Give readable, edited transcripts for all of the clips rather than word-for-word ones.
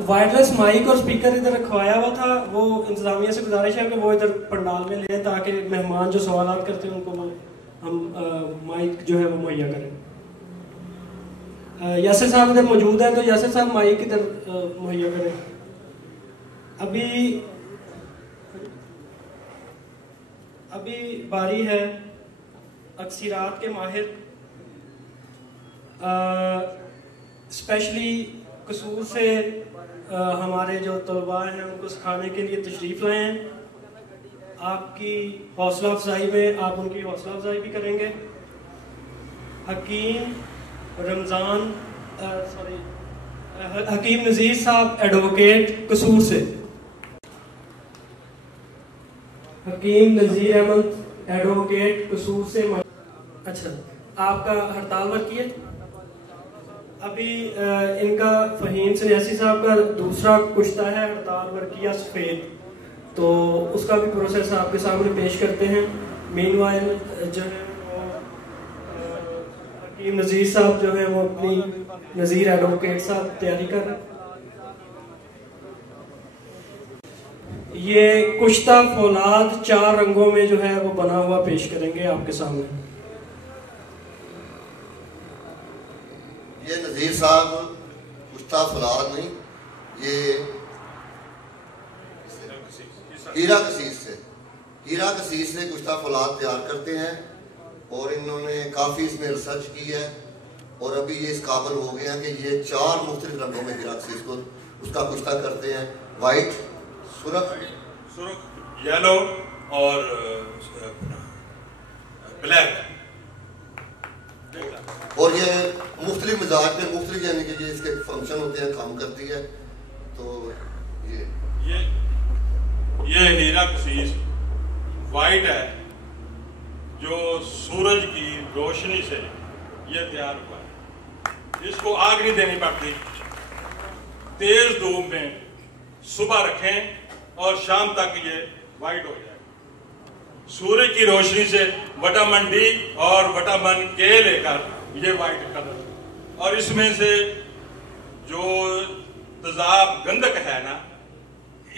Wireless mic और speaker इधर रखवाया हुआ था, वो इंतजामिया से गुजारिश है कि वो इधर पंडाल में लें ताकि मेहमान जो सवालात करते हैं उनको वो हम माइक जो है वो मुहैया करें। यासिर साहब इधर मौजूद है, तो यासिर साहब माइक इधर मुहैया करें। अभी बारी है अक्सीरात के माहिर, स्पेशली कसूर से हमारे जो तलबा हैं उनको सिखाने के लिए तशरीफ़ लाए हैं। आपकी हौसला अफजाई में आप उनकी हौसला अफजाई भी करेंगे। हकीम नज़ीर साहब एडवोकेट कसूर से, हकीम नज़ीर अहमद एडवोकेट कसूर से। अच्छा, आपका हड़ताल वर्की है। अभी इनका फ़हीम सन्यासी साहब का दूसरा कुश्ता है हड़ताल वर्किया सफ़ेद, तो उसका भी प्रोसेस आपके सामने पेश करते हैं। मीनवाइल जो है वो हकीम नज़ीर साहब जो है वो अपनी नज़ीर एडवोकेट साहब तैयारी कर रहे हैं। ये कुश्ता फौलाद 4 रंगों में जो है वो बना हुआ पेश करेंगे आपके सामने। ये नज़ीर साहब कुश्ता फौलाद नहीं, ये हीरा कसीस से कुश्ता फौलाद तैयार करते हैं और इन्होंने काफ़ी इसमें रिसर्च की है और अभी ये इस काबिल हो गए हैं कि ये 4 मुख्तलिफ रंगों में हीरा कसीस को उसका कुश्ता करते हैं। वाइट, सुरख, येलो और ब्लैक, और ये मुख्तलिफ मिजाज पे मुख्तलिफ यानी कि ये इसके फंक्शन होते हैं, काम करती है। तो ये हीरा कसीस वाइट है जो सूरज की रोशनी से ये तैयार हुआ है। इसको आग नहीं देनी पड़ती, तेज धूप में सुबह रखें और शाम तक ये वाइट हो जाए। सूर्य की रोशनी से विटामिन डी और विटामिन के लेकर ये वाइट कलर, और इसमें से जो तेजाब गंधक है ना,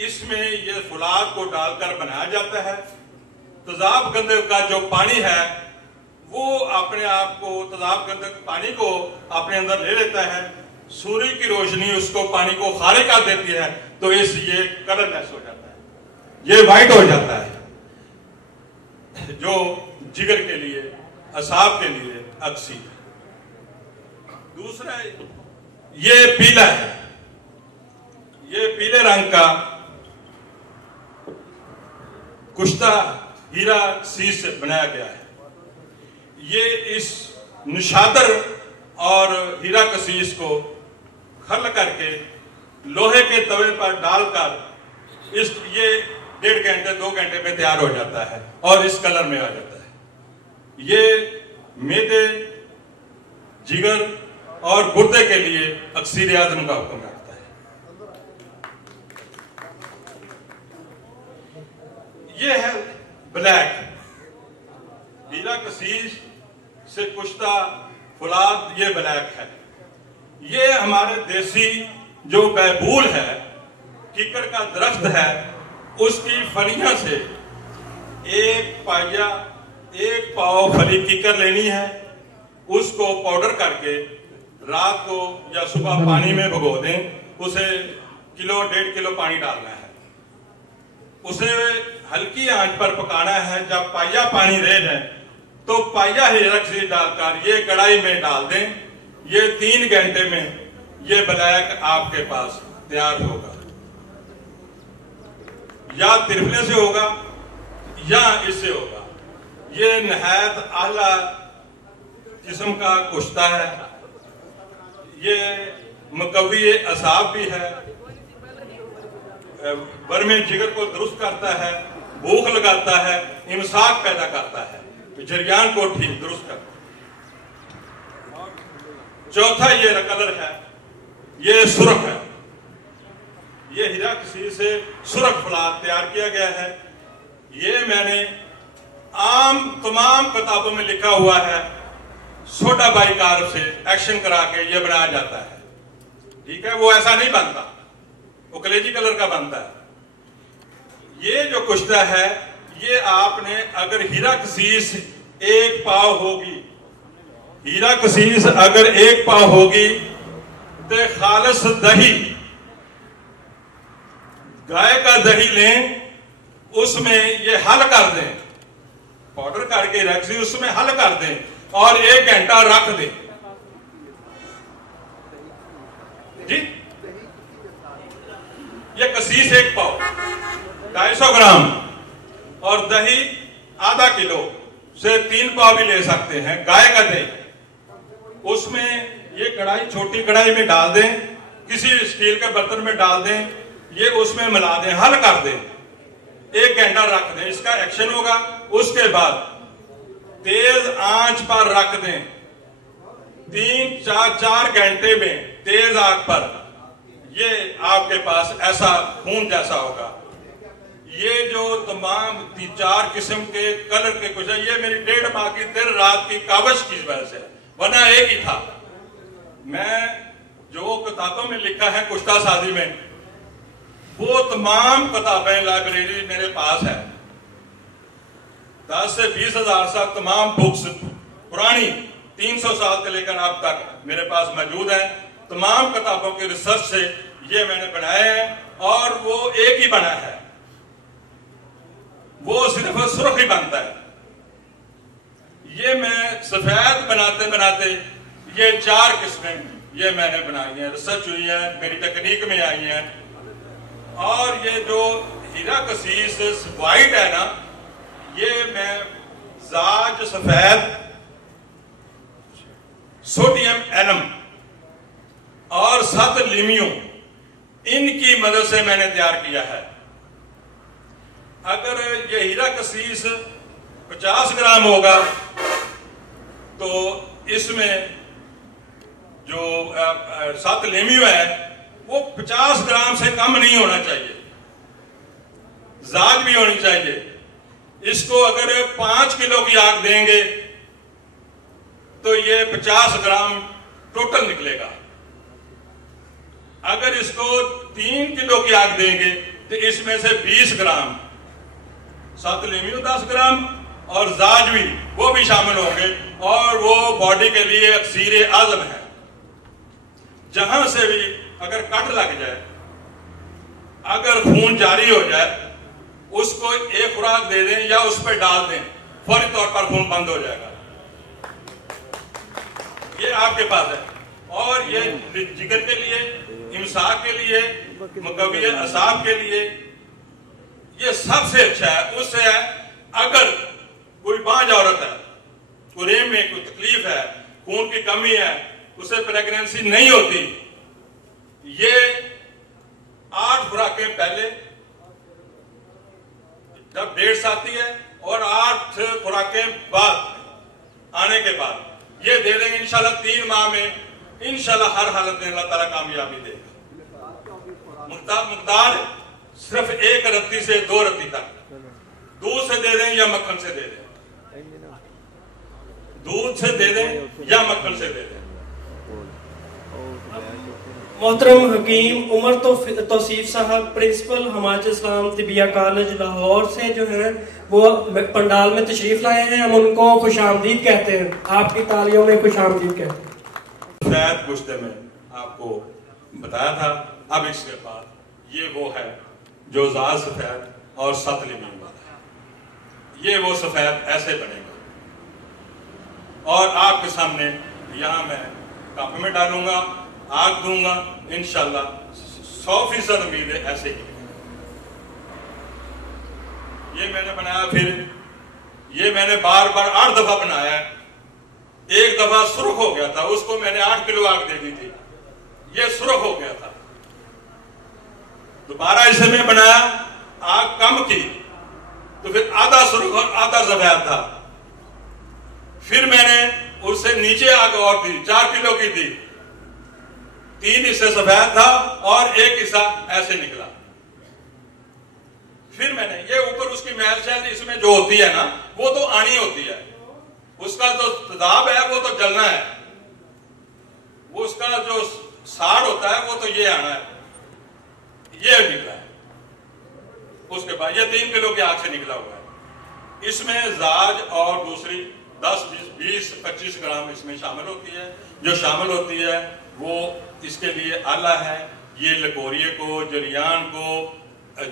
इसमें ये फुलाद को डालकर बनाया जाता है। तेजाब गंधक का जो पानी है वो अपने आप को, तेजाब गंधक पानी को अपने अंदर ले लेता है। सूर्य की रोशनी उसको पानी को खारिज कर देती है, तो ये कलरलेस हो जाता है, ये वाइट हो जाता है, जो जिगर के लिए, असाब के लिए अक्सी है। दूसरा ये पीला है, ये पीले रंग का कुश्ता हीरा कसीस से बनाया गया है। ये इस निशादर और हीरा कसीस को खल करके लोहे के तवे पर डालकर ये 1.5 घंटे 2 घंटे में तैयार हो जाता है और इस कलर में आ जाता है। ये मैदे, जिगर और गुर्दे के लिए अक्सीर आज़म का हुक्म रखता है। ये है ब्लैक, हीरा कसीस से कुश्ता फुलाद, ये ब्लैक है। ये हमारे देसी जो बैबूल है, कीकर का दरख्त है, उसकी फलियां से 1 पाव फली कीकर लेनी है, उसको पाउडर करके रात को या सुबह पानी में भिगो दें। उसे 1.5 किलो पानी डालना है, उसे हल्की आंच पर पकाना है। जब पाया पानी रह जाए तो पाया हीरा कसीस डालकर ये कढ़ाई में डाल दें। ये 3 घंटे में ये ब्लैक आपके पास तैयार होगा। या तिरफले से होगा या इससे होगा। ये नहायत आला किस्म का कुश्ता है। ये मुकव्वी असाब भी है, बर्मे जिगर को दुरुस्त करता है, भूख लगाता है, इमसाक पैदा करता है, जरियान को ठीक दुरुस्त करता है। चौथा ये कलर है, ये सुरख है। ये हीरा कसीस से सुरख फुलाद तैयार किया गया है। ये मैंने तमाम किताबों में लिखा हुआ है, सोडा बाइकार से एक्शन करा के ये बनाया जाता है। ठीक है, वो ऐसा नहीं बनता, वो कलेजी कलर का बनता है। ये जो कुश्ता है, ये आपने अगर हीरा कसीस 1 पाव होगी, हीरा कसीस अगर 1 पाव होगी तो खालिस दही, गाय का दही लें, उसमें ये हल कर दें, पाउडर करके रख दी, उसमें हल कर दें और 1 घंटा रख दें जी। ये कसीस 1 पाव 250 ग्राम और दही आधा किलो से 3 पाव भी ले सकते हैं, गाय का दही। उसमें ये कढ़ाई, छोटी कढ़ाई में डाल दें, किसी स्टील के बर्तन में डाल दें, ये उसमें मिला दें, हल कर दें, 1 घंटा रख दें, इसका एक्शन होगा। उसके बाद तेज आंच पर रख दें, 3-4 घंटे में तेज आंच पर ये आपके पास ऐसा खून जैसा होगा। ये जो तमाम 3-4 किस्म के कलर के कुछ है, ये मेरी 1.5 माह की दिन रात की कावश की वजह से, वरना एक ही था। मैं जो किताबों में लिखा है कुश्ता साजी में, वो तमाम किताबें लाइब्रेरी मेरे पास है, 10 से 20 हजार साल तमाम बुक्स पुरानी 300 साल से लेकर अब तक मेरे पास मौजूद है। तमाम किताबों की रिसर्च से ये मैंने बनाए हैं और वो एक ही बना है, वो सिर्फ सुर्ख ही बनता है। ये मैं सफेद बनाते बनाते ये 4 किस्में ये मैंने बनाई हैं, रिसर्च हुई है, मेरी टेक्निक में आई है। और ये जो हीरा कसीस व्हाइट है ना, ये मैं जाज सफेद, सोडियम एलम और 7 लिमियों, इनकी मदद से मैंने तैयार किया है। अगर ये हीरा कसीस 50 ग्राम होगा तो इसमें जो 7 लेमियो है वो 50 ग्राम से कम नहीं होना चाहिए, जाग भी होनी चाहिए। इसको अगर 5 किलो की आग देंगे तो ये 50 ग्राम टोटल निकलेगा। अगर इसको 3 किलो की आग देंगे तो इसमें से 20 ग्राम 7 लेमियो 10 ग्राम और जाजवी वो भी शामिल होंगे, और वो बॉडी के लिए अक्सीर आजम है। जहां से भी अगर कट लग जाए, अगर खून जारी हो जाए, उसको एक खुराक दे दें या उस पर डाल दें, फौरी तौर पर खून बंद हो जाएगा। ये आपके पास है। और ये जिगर के लिए, इमसाक के लिए, मुकव्वी असाब के लिए ये सबसे अच्छा है। उससे है अगर कोई बांझ औरत है, कुरेम में कोई तकलीफ है, खून की कमी है, उसे प्रेगनेंसी नहीं होती, ये 8 खुराकें पहले जब डेट्स आती है और 8 खुराकें बाद आने के बाद ये दे देंगे। इंशाल्लाह 3 माह में इंशाल्लाह हर हालत में अल्लाह ताला कामयाबी देगा। मुकदार सिर्फ 1 रत्ती से 2 रत्ती तक, दूध से दे दें या मक्खन से दे दें, दूध से दे दें या मक्खन से दे दें। मोहतरम हकीम उमर तौसीफ साहब, प्रिंसिपल हमायत इस्लाम तिबिया कॉलेज लाहौर से जो है वो पंडाल में तशरीफ लाए हैं। हम उनको खुशामदीद कहते हैं, आपकी तालियों में खुशामदीद कहते हैं। सफेद कुश्ते में आपको बताया था। अब इसके बाद ये वो है जो जाज सफेद और 7 लिमियों वाला है। ये वो सफेद ऐसे बनेगा और आपके सामने यहां मैं कप में डालूंगा, आग दूंगा, इंशाल्लाह 100% उम्मीद है ऐसे ही। ये मैंने बनाया, फिर ये मैंने बार बार 8 दफा बनाया है। एक दफा सुर्ख हो गया था, उसको मैंने 8 किलो आग दे दी थी, ये सुर्ख हो गया था। दोबारा इसे मैं बनाया, आग कम की तो फिर आधा सुर्ख और आधा सफेद था। फिर मैंने उससे नीचे आग और दी, 4 किलो की दी, 3 हिस्से सफेद था और 1 हिस्सा ऐसे निकला। फिर मैंने ये ऊपर उसकी महल शैल इसमें जो होती है ना, वो तो आनी होती है, उसका जो तदाब है वो तो जलना है, वो उसका जो साड़ होता होता है वो तो ये आना है, ये निकला है। उसके बाद ये 3 किलो की आग से निकला हुआ है। इसमें जाज और दूसरी 10, 20, 25 ग्राम इसमें शामिल होती है। जो शामिल होती है वो इसके लिए आला है, ये लकोरिए को, जरियान को,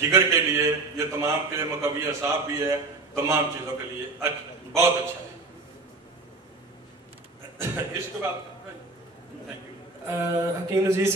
जिगर के लिए, ये तमाम के लिए मुकव्वी असाब भी है, तमाम चीजों के लिए बहुत अच्छा है। इसके बाद हकीम नज़ीर